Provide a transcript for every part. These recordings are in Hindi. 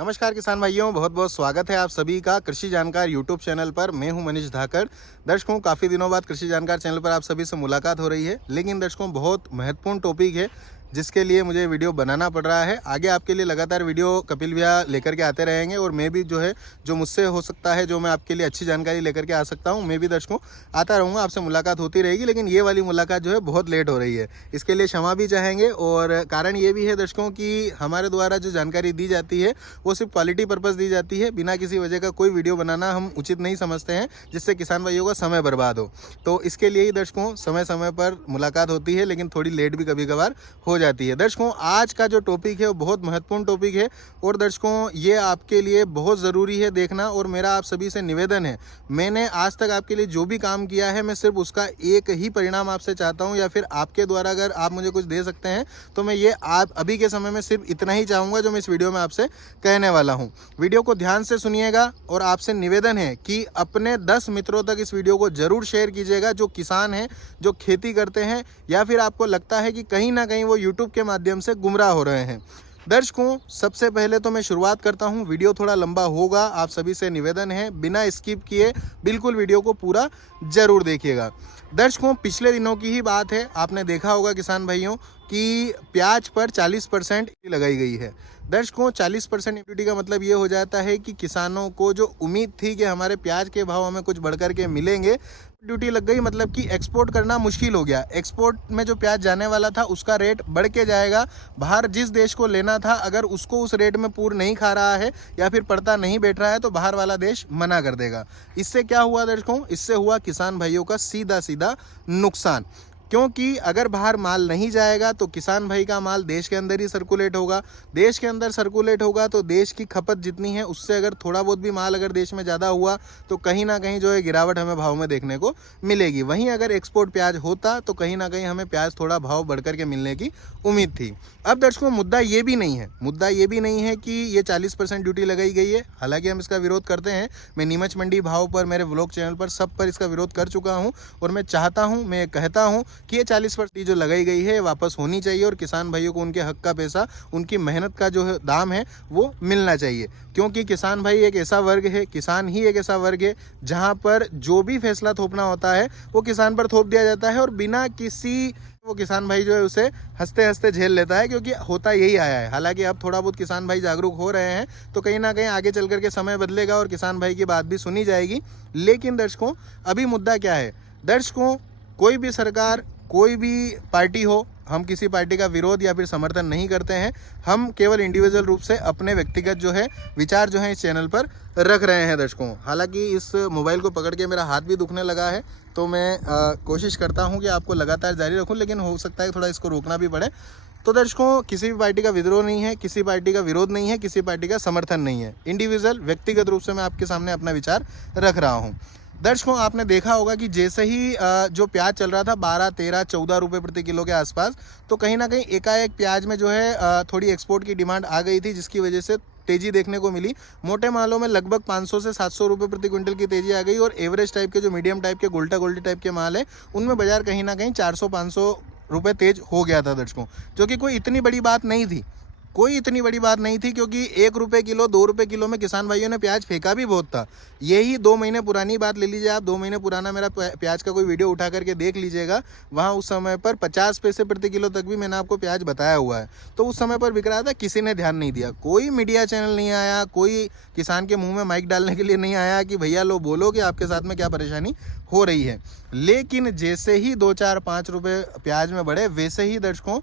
नमस्कार किसान भाइयों, बहुत बहुत स्वागत है आप सभी का कृषि जानकार यूट्यूब चैनल पर। मैं हूं मनीष धाकड़। दर्शकों, काफ़ी दिनों बाद कृषि जानकार चैनल पर आप सभी से मुलाकात हो रही है, लेकिन दर्शकों बहुत महत्वपूर्ण टॉपिक है जिसके लिए मुझे वीडियो बनाना पड़ रहा है। आगे आपके लिए लगातार वीडियो कपिल भैया लेकर के आते रहेंगे और मैं भी जो मुझसे हो सकता है, जो मैं आपके लिए अच्छी जानकारी लेकर के आ सकता हूं, मैं भी दर्शकों आता रहूँगा, आपसे मुलाकात होती रहेगी। लेकिन ये वाली मुलाकात जो है बहुत लेट हो रही है, इसके लिए क्षमा भी चाहेंगे। और कारण ये भी है दर्शकों कि हमारे द्वारा जो जानकारी दी जाती है वो सिर्फ क्वालिटी पर्पस दी जाती है, बिना किसी वजह का कोई वीडियो बनाना हम उचित नहीं समझते हैं जिससे किसान भाइयों का समय बर्बाद हो। तो इसके लिए ही दर्शकों समय समय पर मुलाकात होती है, लेकिन थोड़ी लेट भी कभी कभार हो जाती है। दर्शकों, आज का जो टॉपिक है वो बहुत महत्वपूर्ण टॉपिक है और दर्शकों ये आपके लिए बहुत ज़रूरी है देखना। और मेरा आप सभी से निवेदन है, मैंने आज तक आपके लिए जो भी काम किया है मैं सिर्फ उसका एक ही परिणाम आपसे चाहता हूं, या फिर आपके द्वारा अगर आप मुझे कुछ दे सकते हैं तो मैं ये आप अभी के समय में सिर्फ इतना ही चाहूँगा जो मैं इस वीडियो में आपसे कहने वाला हूं। वीडियो को ध्यान से सुनिएगा और आपसे निवेदन है कि अपने 10 मित्रों तक इस वीडियो को जरूर शेयर कीजिएगा, जो किसान हैं, जो खेती करते हैं, या फिर आपको लगता है कि कहीं ना कहीं वो यूट्यूब के माध्यम से गुमराह हो रहे हैं। दर्शकों, सबसे पहले तो मैं शुरुआत करता हूं। वीडियो थोड़ा लंबा होगा, आप सभी से निवेदन है बिना स्किप किए बिल्कुल वीडियो को पूरा जरूर देखिएगा। दर्शकों, पिछले दिनों की ही बात है, आपने देखा होगा किसान भाइयों कि प्याज पर 40% लगाई गई है। दर्शकों, 40% ड्यूटी का मतलब ये हो जाता है कि किसानों को जो उम्मीद थी कि हमारे प्याज के भाव हमें कुछ बढ़कर के मिलेंगे, ड्यूटी लग गई, मतलब कि एक्सपोर्ट करना मुश्किल हो गया। एक्सपोर्ट में जो प्याज जाने वाला था उसका रेट बढ़ के जाएगा। बाहर जिस देश को लेना था, अगर उसको उस रेट में पूर्ण नहीं खा रहा है या फिर पड़ता नहीं बैठ रहा है तो बाहर वाला देश मना कर देगा। इससे क्या हुआ दर्शकों? इससे हुआ किसान भाइयों का सीधा सीधा नुकसान। क्योंकि अगर बाहर माल नहीं जाएगा तो किसान भाई का माल देश के अंदर ही सर्कुलेट होगा। देश के अंदर सर्कुलेट होगा तो देश की खपत जितनी है उससे अगर थोड़ा बहुत भी माल अगर देश में ज़्यादा हुआ तो कहीं ना कहीं जो है गिरावट हमें भाव में देखने को मिलेगी। वहीं अगर एक्सपोर्ट प्याज होता तो कहीं ना कहीं हमें प्याज थोड़ा भाव बढ़कर के मिलने की उम्मीद थी। अब दर्शकों, मुद्दा ये भी नहीं है कि ये 40% ड्यूटी लगाई गई है। हालांकि हम इसका विरोध करते हैं। मैं नीमच मंडी भाव पर, मेरे व्लॉग चैनल पर, सब पर इसका विरोध कर चुका हूँ और मैं चाहता हूँ, मैं कहता हूँ कि ये 40% जो लगाई गई है वापस होनी चाहिए और किसान भाइयों को उनके हक का पैसा, उनकी मेहनत का जो दाम है वो मिलना चाहिए। क्योंकि किसान भाई एक ऐसा वर्ग है, किसान ही एक ऐसा वर्ग है जहाँ पर जो भी फैसला थोपना होता है वो किसान पर थोप दिया जाता है और बिना किसी, वो किसान भाई जो है उसे हंसते हंसते झेल लेता है, क्योंकि होता यही आया है। हालांकि अब थोड़ा बहुत किसान भाई जागरूक हो रहे हैं तो कहीं ना कहीं आगे चल करके समय बदलेगा और किसान भाई की बात भी सुनी जाएगी। लेकिन दर्शकों, अभी मुद्दा क्या है? दर्शकों, कोई भी सरकार, कोई भी पार्टी हो, हम किसी पार्टी का विरोध या फिर समर्थन नहीं करते हैं। हम केवल इंडिविजुअल रूप से अपने व्यक्तिगत जो है विचार जो है इस चैनल पर रख रहे हैं दर्शकों। हालांकि इस मोबाइल को पकड़ के मेरा हाथ भी दुखने लगा है तो मैं कोशिश करता हूं कि आपको लगातार जारी रखूं, लेकिन हो सकता है थोड़ा इसको रोकना भी पड़े। तो दर्शकों, किसी भी पार्टी का विद्रोह नहीं है, किसी पार्टी का विरोध नहीं है, किसी पार्टी का समर्थन नहीं है। इंडिविजुअल व्यक्तिगत रूप से मैं आपके सामने अपना विचार रख रहा हूँ। दर्शकों, आपने देखा होगा कि जैसे ही जो प्याज चल रहा था 12, 13, 14 रुपये प्रति किलो के आसपास, तो कहीं ना कहीं एकाएक प्याज में जो है थोड़ी एक्सपोर्ट की डिमांड आ गई थी, जिसकी वजह से तेजी देखने को मिली। मोटे मालों में लगभग 500 से 700 रुपये प्रति क्विंटल की तेजी आ गई और एवरेज टाइप के, जो मीडियम टाइप के, गोल्टा गोल्डी टाइप के माल है, उनमें बाजार कहीं ना कहीं 400-500 रुपये तेज हो गया था दर्शकों, जो कि कोई इतनी बड़ी बात नहीं थी। क्योंकि 1 रुपये किलो, 2 रुपये किलो में किसान भाइयों ने प्याज फेंका भी बहुत था। यही 2 महीने पुरानी बात ले लीजिए आप, 2 महीने पुराना मेरा प्याज का कोई वीडियो उठा करके देख लीजिएगा। वहाँ उस समय पर 50 पैसे प्रति किलो तक भी मैंने आपको प्याज बताया हुआ है। तो उस समय पर बिक रहा था, किसी ने ध्यान नहीं दिया। कोई मीडिया चैनल नहीं आया, कोई किसान के मुंह में माइक डालने के लिए नहीं आया कि भैया लो बोलो कि आपके साथ में क्या परेशानी हो रही है। लेकिन जैसे ही 2, 4, 5 रुपये प्याज में बढ़े, वैसे ही दर्शकों,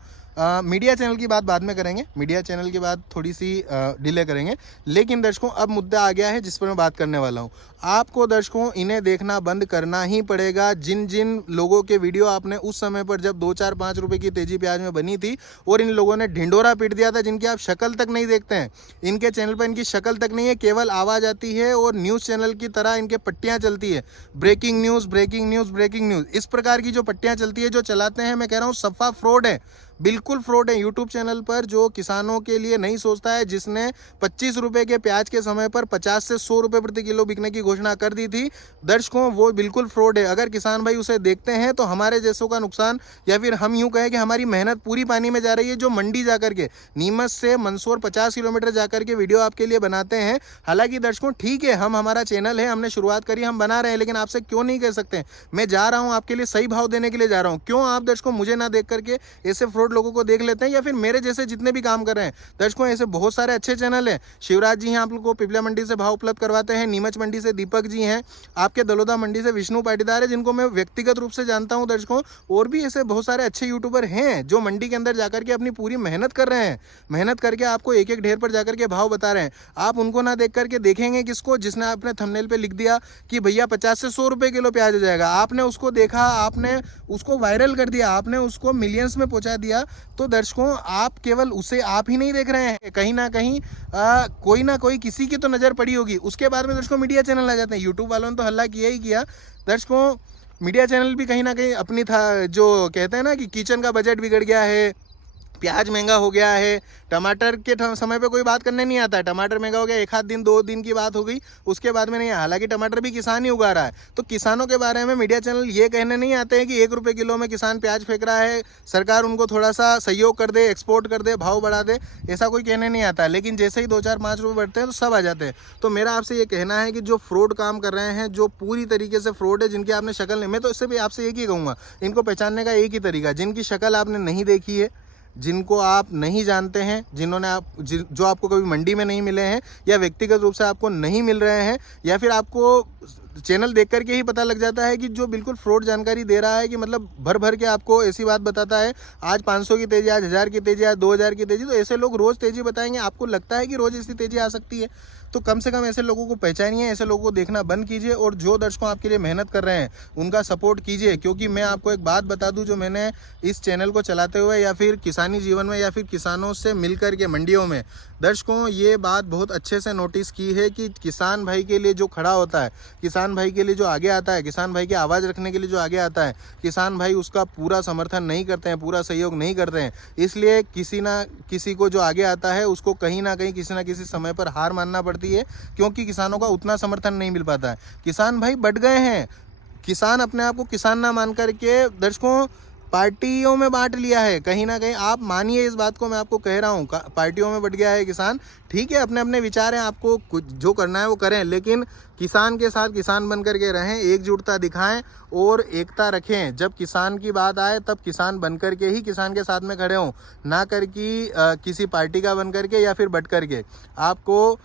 मीडिया चैनल की बात बाद में करेंगे, मीडिया चैनल की बात थोड़ी सी डिले करेंगे। लेकिन दर्शकों, अब मुद्दा आ गया है जिस पर मैं बात करने वाला हूं। आपको दर्शकों इन्हें देखना बंद करना ही पड़ेगा। जिन जिन लोगों के वीडियो आपने उस समय पर, जब 2, 4, 5 रुपये की तेजी प्याज में बनी थी और इन लोगों ने ढिंडोरा पीट दिया था, जिनकी आप शक्ल तक नहीं देखते हैं, इनके चैनल पर इनकी शक्ल तक नहीं है, केवल आवाज़ आती है और न्यूज़ चैनल की तरह इनके पट्टियाँ चलती है, breaking news, breaking news, breaking news, इस प्रकार की जो पट्टियाँ चलती है, जो चलाते हैं, मैं कह रहा हूँ सफ़ा फ्रॉड है। बिल्कुल फ्रॉड है। यूट्यूब चैनल पर जो किसानों के लिए नहीं सोचता है, जिसने 25 रुपए के प्याज के समय पर 50 से 100 रुपए प्रति किलो बिकने की घोषणा कर दी थी दर्शकों, वो बिल्कुल फ्रॉड है। अगर किसान भाई उसे देखते हैं तो हमारे जैसों का नुकसान, या फिर हम यूं कहें कि हमारी मेहनत पूरी पानी में जा रही है। जो मंडी जाकर के नीमच से मंदसौर 50 किलोमीटर जाकर के वीडियो आपके लिए बनाते हैं, हालांकि दर्शकों ठीक है, हम हमारा चैनल है, हमने शुरुआत करी, हम बना रहे हैं, लेकिन आपसे क्यों नहीं कह सकते मैं जा रहा हूं आपके लिए सही भाव देने के लिए जा रहा हूं। क्यों आप दर्शकों मुझे ना देख करके ऐसे फ्रॉड लोगों को देख लेते हैं, या फिर मेरे जैसे जितने भी काम कर रहे हैं। दर्शकों ऐसे बहुत सारे अच्छे चैनल हैं। शिवराज जी हैं, आप लोग को पिपला मंडी से भाव उपलब्ध करवाते हैं। नीमच मंडी से दीपक जी हैं, आपके दलोदा मंडी से विष्णु पाटीदार है, जिनको मैं व्यक्तिगत रूप से जानता हूं दर्शकों। और भी ऐसे बहुत सारे अच्छे यूट्यूबर हैं जो मंडी के अंदर जाकर के अपनी पूरी मेहनत कर रहे हैं, मेहनत करके आपको एक एक ढेर पर जाकर के भाव बता रहे हैं। आप उनको ना देख करके देखेंगे किसको, जिसने अपने थंबनेल पे लिख दिया कि भैया 50 से 100 रुपए किलो प्याज हो जाएगा। आपने उसको देखा, आपने उसको वायरल कर दिया, आपने उसको मिलियंस में पहुंचा दिया। तो दर्शकों आप केवल उसे आप ही नहीं देख रहे हैं, कहीं ना कहीं कोई ना कोई किसी की तो नज़र पड़ी होगी। उसके बाद में दर्शकों मीडिया चैनल आ जाते हैं। यूट्यूब वालों ने तो हल्ला किया ही किया दर्शकों, मीडिया चैनल भी कहीं ना कहीं अपनी था, जो कहते हैं ना कि किचन का बजट बिगड़ गया है, प्याज महंगा हो गया है। टमाटर के समय पे कोई बात करने नहीं आता है, टमाटर महंगा हो गया, एक आध दिन 2 दिन की बात हो गई, उसके बाद में नहीं है। हालांकि टमाटर भी किसान ही उगा रहा है। तो किसानों के बारे में मीडिया चैनल ये कहने नहीं आते हैं कि 1 रुपये किलो में किसान प्याज फेंक रहा है, सरकार उनको थोड़ा सा सहयोग कर दे, एक्सपोर्ट कर दे, भाव बढ़ा दे, ऐसा कोई कहने नहीं आता है। लेकिन जैसे ही 2, 4, 5 रुपये बढ़ते हैं तो सब आ जाते हैं। तो मेरा आपसे ये कहना है कि जो फ्रॉड काम कर रहे हैं, जो पूरी तरीके से फ्रॉड है, जिनकी आपने शक्ल नहीं, मैं तो इससे भी आपसे एक ही कहूँगा, इनको पहचानने का एक ही तरीका, जिनकी शक्ल आपने नहीं देखी है, जिनको आप नहीं जानते हैं, जिन्होंने जो आपको कभी मंडी में नहीं मिले हैं, या व्यक्तिगत रूप से आपको नहीं मिल रहे हैं, या फिर आपको चैनल देख करके ही पता लग जाता है कि जो बिल्कुल फ्रॉड जानकारी दे रहा है, कि मतलब भर भर के आपको ऐसी बात बताता है, आज 500 की तेज़ी, आज 1000 की तेज़ी, आज 2000 की तेज़ी। तो ऐसे लोग रोज़ तेज़ी बताएंगे, आपको लगता है कि रोज़ ऐसी तेज़ी आ सकती है? तो कम से कम ऐसे लोगों को पहचानिए, ऐसे लोगों को देखना बंद कीजिए, और जो दर्शकों आपके लिए मेहनत कर रहे हैं उनका सपोर्ट कीजिए। क्योंकि मैं आपको एक बात बता दूं, जो मैंने इस चैनल को चलाते हुए, या फिर किसानी जीवन में, या फिर किसानों से मिलकर के मंडियों में, दर्शकों ये बात बहुत अच्छे से नोटिस की है कि किसान भाई के लिए जो खड़ा होता है, किसान भाई के लिए जो आगे आता है, किसान भाई की आवाज़ रखने के लिए जो आगे आता है, किसान भाई उसका पूरा समर्थन नहीं करते हैं, पूरा सहयोग नहीं करते हैं। इसलिए किसी ना किसी को जो आगे आता है उसको कहीं ना कहीं किसी ना किसी समय पर हार मानना पड़ती है, क्योंकि किसानों का उतना समर्थन नहीं मिल पाता है। किसान भाई बढ़ गए हैं, किसान अपने आप को किसान ना मान करके दर्शकों पार्टियों में बांट लिया है। कहीं ना कहीं आप मानिए इस बात को, मैं आपको कह रहा हूँ, पार्टियों में बढ़ गया है किसान। ठीक है, अपने अपने विचार हैं, आपको कुछ जो करना है वो करें, लेकिन किसान के साथ किसान बन करके रहें, एकजुटता दिखाएं और एकता रखें। जब किसान की बात आए तब किसान बन करके ही किसान के साथ में खड़े हों, ना कर कि किसी पार्टी का बन करके या फिर बट करके। आपको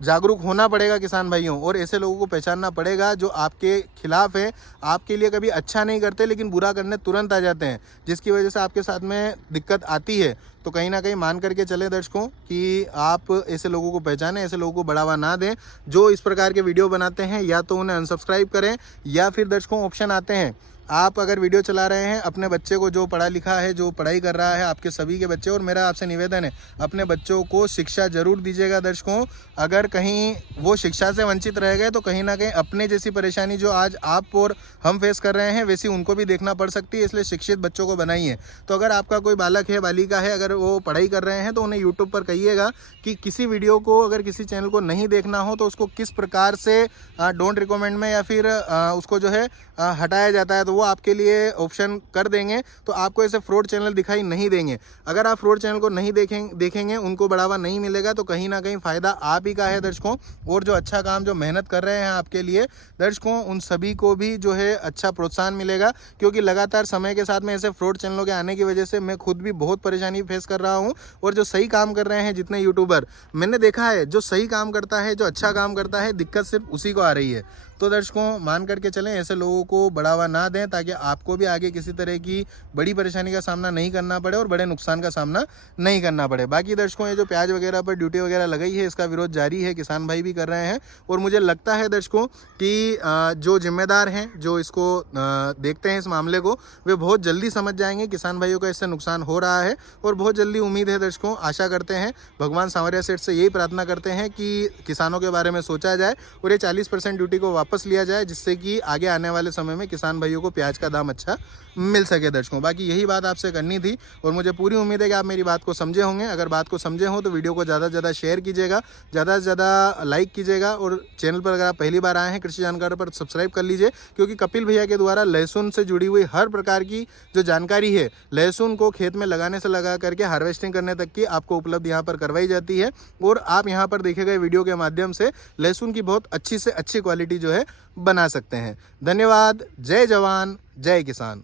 जागरूक होना पड़ेगा किसान भाइयों, और ऐसे लोगों को पहचानना पड़ेगा जो आपके खिलाफ है, आपके लिए कभी अच्छा नहीं करते लेकिन बुरा करने तुरंत आ जाते हैं, जिसकी वजह से आपके साथ में दिक्कत आती है। तो कहीं ना कहीं मान करके चले दर्शकों कि आप ऐसे लोगों को पहचानें, ऐसे लोगों को बढ़ावा ना दें जो इस प्रकार के वीडियो बनाते हैं। या तो उन्हें अनसब्सक्राइब करें, या फिर दर्शकों ऑप्शन आते हैं, आप अगर वीडियो चला रहे हैं, अपने बच्चे को, जो पढ़ा लिखा है, जो पढ़ाई कर रहा है, आपके सभी के बच्चे, और मेरा आपसे निवेदन है अपने बच्चों को शिक्षा जरूर दीजिएगा दर्शकों। अगर कहीं वो शिक्षा से वंचित रह गए तो कहीं ना कहीं अपने जैसी परेशानी जो आज आप और हम फेस कर रहे हैं वैसी उनको भी देखना पड़ सकती है। इसलिए शिक्षित बच्चों को बनाइए। तो अगर आपका कोई बालक है, बालिका है, अगर वो पढ़ाई कर रहे हैं तो उन्हें यूट्यूब पर कहिएगा कि किसी वीडियो को, अगर किसी चैनल को नहीं देखना हो तो उसको किस प्रकार से डोंट रिकमेंड में, या फिर उसको जो है हटाया जाता है, तो वो आपके लिए ऑप्शन कर देंगे। तो आपको ऐसे फ्रॉड चैनल दिखाई नहीं देंगे। अगर आप फ्रॉड चैनल को नहीं देखेंगे, उनको बढ़ावा नहीं मिलेगा, तो कहीं ना कहीं फ़ायदा आप ही का है दर्शकों। और जो अच्छा काम, जो मेहनत कर रहे हैं आपके लिए दर्शकों, उन सभी को भी जो है अच्छा प्रोत्साहन मिलेगा। क्योंकि लगातार समय के साथ में ऐसे फ्रॉड चैनलों के आने की वजह से मैं खुद भी बहुत परेशानी फेस कर रहा हूँ। और जो सही काम कर रहे हैं जितने यूट्यूबर मैंने देखा है, जो सही काम करता है, जो अच्छा काम करता है, दिक्कत सिर्फ उसी को आ रही है। तो दर्शकों मान करके चलें, ऐसे लोगों को बढ़ावा ना दें, ताकि आपको भी आगे किसी तरह की बड़ी परेशानी का सामना नहीं करना पड़े और बड़े नुकसान का सामना नहीं करना पड़े। बाकी दर्शकों, ये जो प्याज वगैरह पर ड्यूटी वगैरह लगाई है, इसका विरोध जारी है, किसान भाई भी कर रहे हैं। और मुझे लगता है दर्शकों कि जो जिम्मेदार हैं, जो इसको देखते हैं इस मामले को, वे बहुत जल्दी समझ जाएंगे किसान भाइयों का इससे नुकसान हो रहा है। और बहुत जल्दी उम्मीद है दर्शकों, आशा करते हैं, भगवान सांवरिया सेठ से यही प्रार्थना करते हैं कि किसानों के बारे में सोचा जाए और ये 40% ड्यूटी को वापस वापस लिया जाए, जिससे कि आगे आने वाले समय में किसान भाइयों को प्याज का दाम अच्छा मिल सके दर्शकों। बाकी यही बात आपसे करनी थी और मुझे पूरी उम्मीद है कि आप मेरी बात को समझे होंगे। अगर बात को समझे हो तो वीडियो को ज़्यादा से ज़्यादा शेयर कीजिएगा, ज़्यादा से ज़्यादा लाइक कीजिएगा और चैनल पर अगर आप पहली बार आए हैं कृषि जानकारी पर सब्सक्राइब कर लीजिए, क्योंकि कपिल भैया के द्वारा लहसुन से जुड़ी हुई हर प्रकार की जो जानकारी है, लहसुन को खेत में लगाने से लगा करके हार्वेस्टिंग करने तक की आपको उपलब्ध यहाँ पर करवाई जाती है। और आप यहाँ पर देखे गए वीडियो के माध्यम से लहसुन की बहुत अच्छी से अच्छी क्वालिटी जो है बना सकते हैं। धन्यवाद। जय जवान जय किसान।